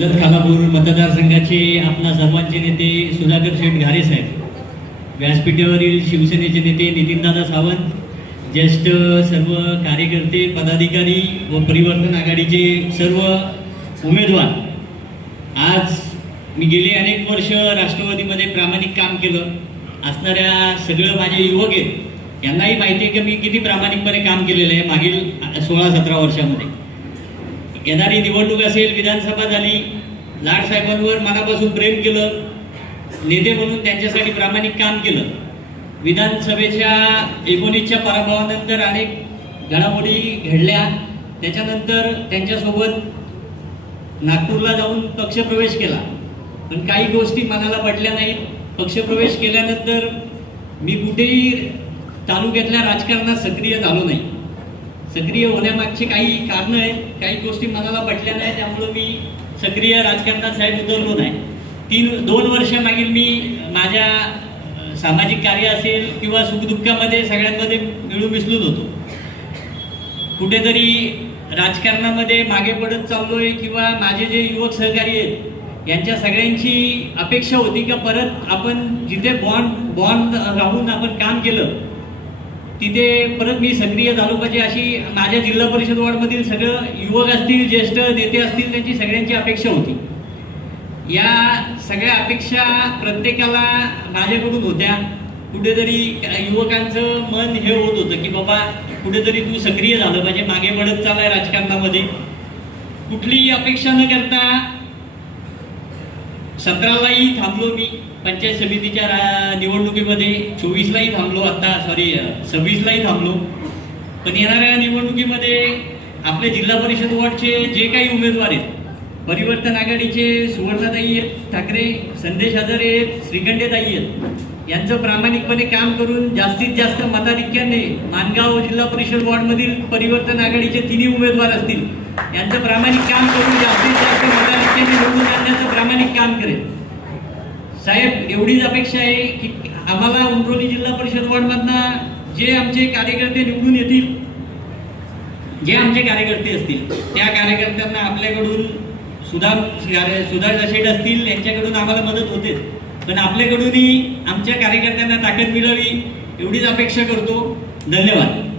कर्जत खालापूर मतदारसंघाचे आपणा सर्वांचे नेते सुधाकर शेठ घारे साहेब, व्यासपीठावरील शिवसेनेचे नेते नितीनदादा सावंत, ज्येष्ठ सर्व कार्यकर्ते, पदाधिकारी व परिवर्तन आघाडीचे सर्व उमेदवार, आज मी गेले अनेक वर्ष राष्ट्रवादीमध्ये प्रामाणिक काम केलं असणाऱ्या सगळं माझे युवक आहेत यांनाही माहिती आहे की मी किती प्रामाणिकपणे काम केलेलं आहे मागील 16-17 वर्षामध्ये. येणारी निवडणूक असेल, विधानसभा झाली, लाडसाहेबांवर मनापासून प्रेम केलं, नेते म्हणून त्यांच्यासाठी प्रामाणिक काम केलं. विधानसभेच्या 19च्या पराभवानंतर अनेक घडामोडी घडल्या, त्याच्यानंतर त्यांच्यासोबत नागपूरला जाऊन पक्षप्रवेश केला, पण काही गोष्टी मनाला पटल्या नाहीत. पक्षप्रवेश केल्यानंतर मी कुठेही तालुक्यातल्या राजकारणात सक्रिय झालो नाही. सक्रिय होण्यामागचे काही कारणं आहेत, काही गोष्टी मनाला पटल्या नाही, त्यामुळं मी सक्रिय राजकारणात साहेब उतरलो नाही. 2 वर्षामागील मी माझ्या सामाजिक कार्य असेल किंवा सुखदुःखामध्ये सगळ्यांमध्ये मिळून मिसळून होतो. कुठेतरी राजकारणामध्ये मागे पडत चाललोय किंवा माझे जे युवक सहकारी आहेत यांच्या सगळ्यांची अपेक्षा होती का परत आपण जिथे बॉन्ड राहून आपण काम केलं तिथे परत मी सक्रिय झालो पाहिजे, अशी माझ्या जिल्हा परिषद वॉर्डमधील सगळं युवक असतील, ज्येष्ठ नेते असतील, त्यांची सगळ्यांची अपेक्षा होती. या सगळ्या अपेक्षा प्रत्येकाला माझ्याकडून होत्या. कुठेतरी युवकांचं मन हे होत होतं की बाबा कुठेतरी तू सक्रिय झालं पाहिजे, मागे पडत चाललाय राजकारणामध्ये. कुठलीही अपेक्षा न करता 17लाही थांबलो मी पंचायत समितीच्या निवडणुकीमध्ये, 24लाही थांबलो, 26लाही थांबलो. पण येणाऱ्या निवडणुकीमध्ये आपले जिल्हा परिषद वॉर्डचे जे काही उमेदवार आहेत, परिवर्तन आघाडीचे सुवर्णाताई आहेत ठाकरे, संदेश हजारे आहेत, श्रीखंडेताई आहेत, यांचं प्रामाणिकपणे काम करून जास्तीत जास्त मताधिक्याने माणगाव जिल्हा परिषद वॉर्डमधील परिवर्तन आघाडीचे 3 उमेदवार असतील, यांचं प्रामाणिक काम करून जास्तीत जास्त मताधिक्याने निवडून आणण्याचं प्रामाणिक काम करेल. साहेब, एवढीच अपेक्षा आहे की आम्हाला उमरोली जिल्हा परिषद वॉर्डमधनं जे आमचे कार्यकर्ते निवडून येतील, जे आमचे कार्यकर्ते असतील, त्या कार्यकर्त्यांना आपल्याकडून सुधाकर शेठ असतील यांच्याकडून आम्हाला मदत होते, पण आपल्याकडूनही आमच्या कार्यकर्त्यांना ताकद मिळावी एवढीच अपेक्षा करतो. धन्यवाद.